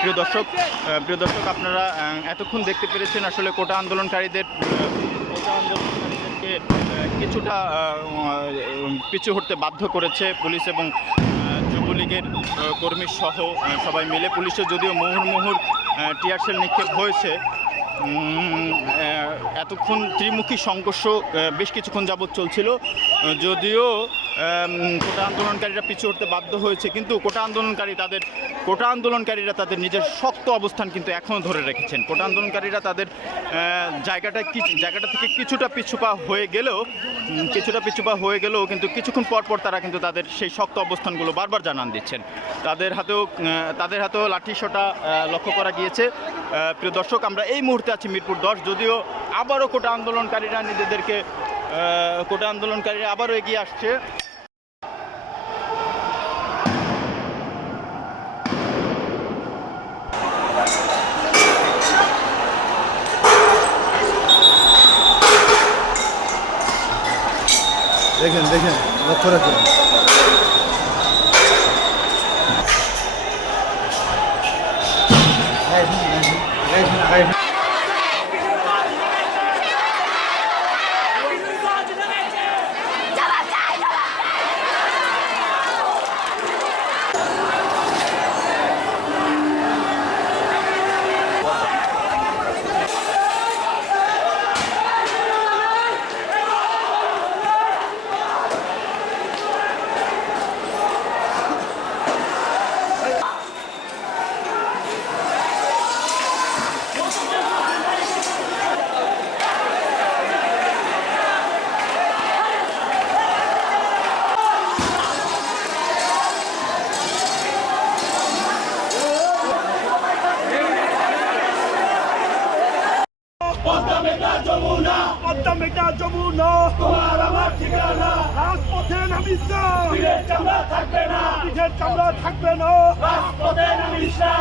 প্রিয় দর্শক আপনারা এতক্ষণ দেখতে পেরেছেন আসলে কোটা আন্দোলনকারীদেরকে কিছুটা পিছু হটতে বাধ্য করেছে পুলিশ এবং যুবলীগের কর্মী সহ সবাই মিলে। পুলিশের যদিও মুহুর্মুহুর টিয়ার শেল নিক্ষেপ হয়েছে, এতক্ষণ ত্রিমুখী সংঘর্ষ বেশ কিছুক্ষণ যাবৎ চলছিল। যদিও কোটা আন্দোলনকারীরা পিছু হটতে বাধ্য হয়েছে, কিন্তু কোটা আন্দোলনকারীরা তাদের নিজের শক্ত অবস্থান কিন্তু এখনও ধরে রেখেছেন। কোটা আন্দোলনকারীরা তাদের জায়গাটা থেকে কিছুটা পিছুপা হয়ে গেলেও কিন্তু কিছুক্ষণ পর তারা কিন্তু তাদের সেই শক্ত অবস্থানগুলো বারবার জানান দিচ্ছেন। তাদের হাতেও লাঠি সোঁটা লক্ষ্য করা গিয়েছে। প্রিয় দর্শক, আমরা এই মুহূর্তে আছি মিরপুর 10। যদিও আবারও কোটা আন্দোলনকারীরা আবারও এগিয়ে আসছে। দেখেন লক্ষ্য রাখুন। যমুনা তোমার আমার ঠিকানা, রাজপথে নামিস না, পিঠের চামড়া থাকবে না, রাজপথে নামিস না।